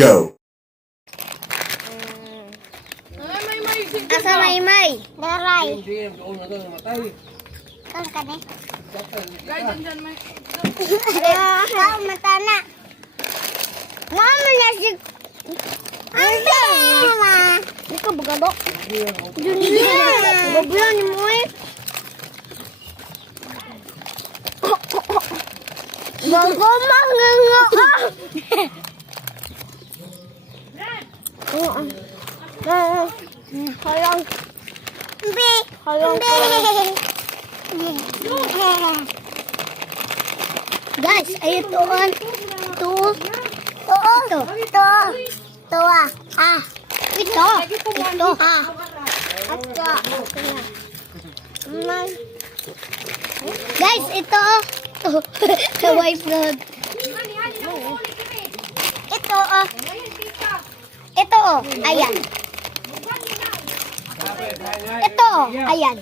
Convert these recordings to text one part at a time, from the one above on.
Go! Asa Maymay? Daray. Hindi, doon na doon namatay. Saan ka na? Dyan, Ikaw, mata na. Mama na si... Ande! Mama! Hindi ka bagado. Babuyan ni mo eh. Bago manginga ka! Hayang. Mbi! Hayang ko. Guys, ayun tuon. Tuon. Tuon. Ito. Ito ah. Ah. Ito. Ito ah. Ito. Guys, ito. The wife road. Ito oh. Ito oh. Ayan. Ito oh. Ayan.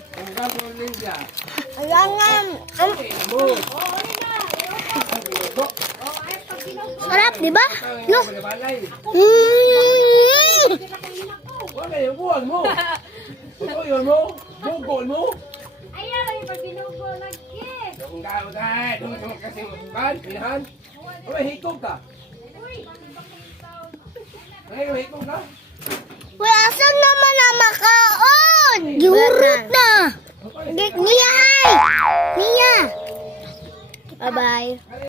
Ayan nga. Sarap, di ba? No. Wala yung buwan mo. Ito yun mo. Bugol mo. Ayaw, yung pag binugo lagi. Yung gawin tayo. Doon kasi kan. Pinahan. Wala hikog ka. Ay, hikog ka. Wala, asan naman na makaon? Yurot na. Niya ay. Niya. Bye-bye.